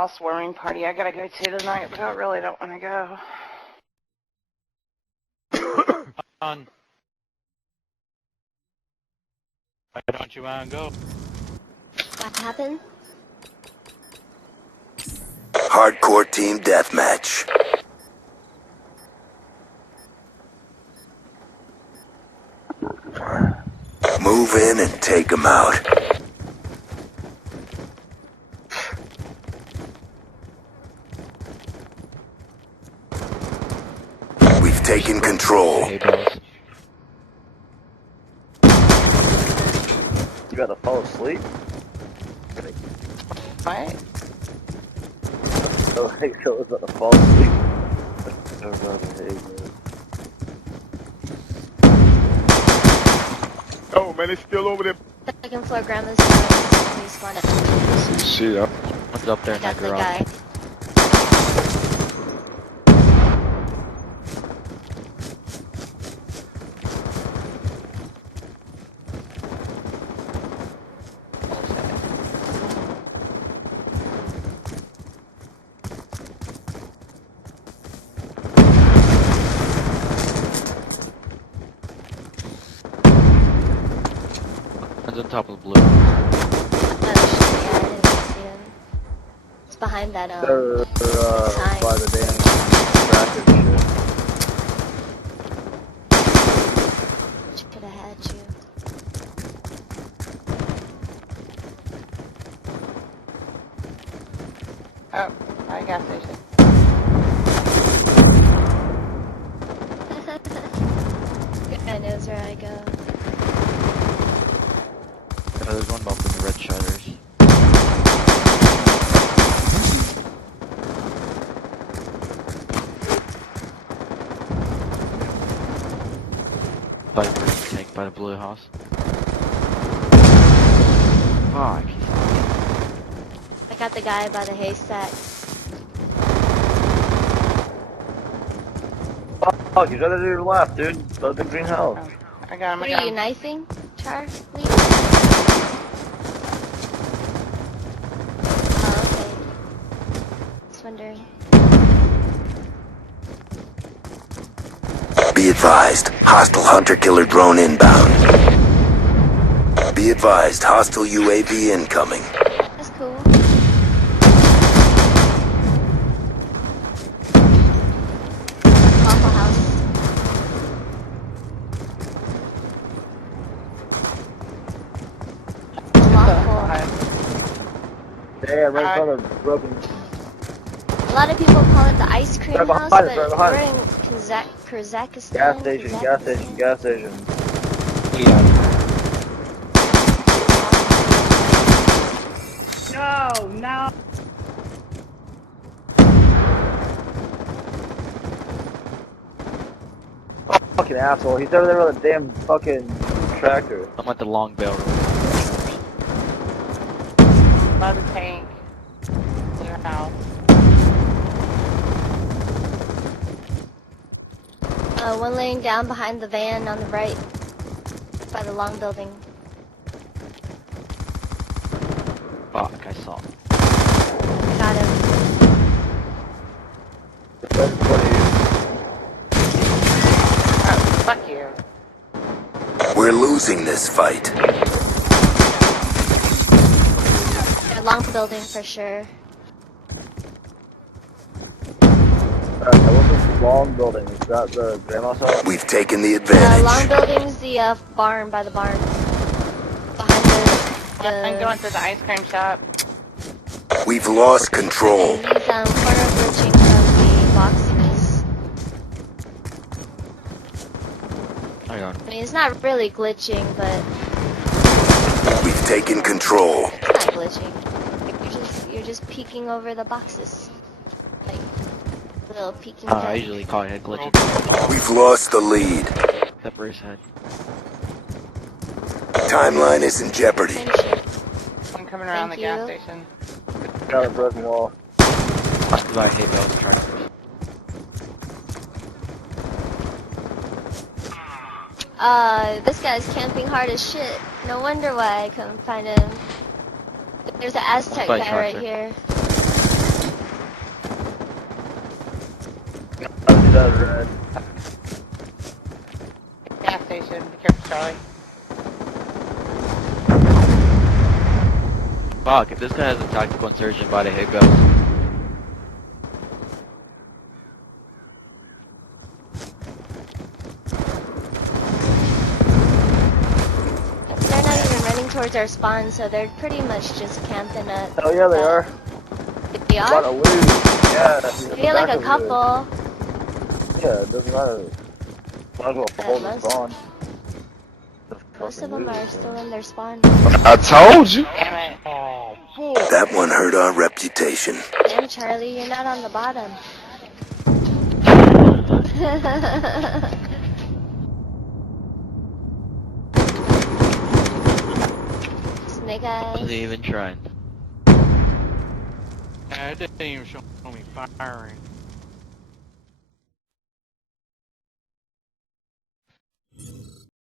housewarming party I gotta go to tonight, but I really don't want to go. On. Why don't you want to go? What happened? Hardcore team deathmatch. Move in and take them out. We've taken control. Hey, boss. You gotta fall asleep? What? Oh, hey, so it's gotta fall asleep. Oh man, it's still over there. Second floor, grandma's house. We spawned at Shit, What's up there in got that the garage? guy. It's on top of the blue. Oh, shit, yeah, I didn't see him. It's behind that, They're, sign. by the damn track and shit. Should have had you. Oh, hi, gas station. God knows where I go. Oh, there's one up in the red shutters. Viper tank by the blue house. Fuck. I got the guy by the haystack. Fuck, he's right to your left, dude. The big green house. Oh, I got him, What I are got you him. knifing, Char? Oh, okay. Just wondering. Be advised, hostile hunter-killer drone inbound. Be advised, hostile UAV incoming. That's cool. Waffle House. Damn, right in front of broken. A lot of people call it the ice cream Right house, behind but it, right behind we're in Kazakhstan. Gas station, gas station, gas station. Yeah. No. Fucking asshole. He's over there with a damn fucking tractor. I'm at the long barrel. By the tank. Your house. One laying down behind the van on the right, by the long building. Fuck, I saw him. Got him. Oh, fuck you. We're losing this fight. Yeah, long building for sure. What's this long building? Is that the grandma's house? We've taken the Long advantage. building's the barn by the barn. Behind I'm going to the ice cream shop. We've lost control. He's corner glitching from the boxes. I got I him. mean, it's not really glitching, but We've taken control. it's not glitching. You're just peeking over the boxes, like little peeking. I head. usually call it a glitch. We've lost the lead. Except for his head. Timeline is in jeopardy. Same shit. I'm coming around Thank the gas you. station. Got a broken wall. I hate those tractors. This guy's camping hard as shit. No wonder why I couldn't find him. There's an Aztec By guy right tractor. here. that red. Gas station. Be careful, Charlie. Fuck, if this guy has a tactical insurgent by the hit goes. They're not even running towards our spawn, so they're pretty much just camping at. Hell yeah, they are. They A lot are? of loot. Yeah. Maybe like a couple. Yeah, it doesn't matter. Might as well hold the most- spawn. Most of them are still in their spawn. I told you. Damn it. That one hurt our reputation. Damn, Charlie, you're not on the bottom. Snake eyes. Wasn't even trying. Yeah, it didn't even show me firing.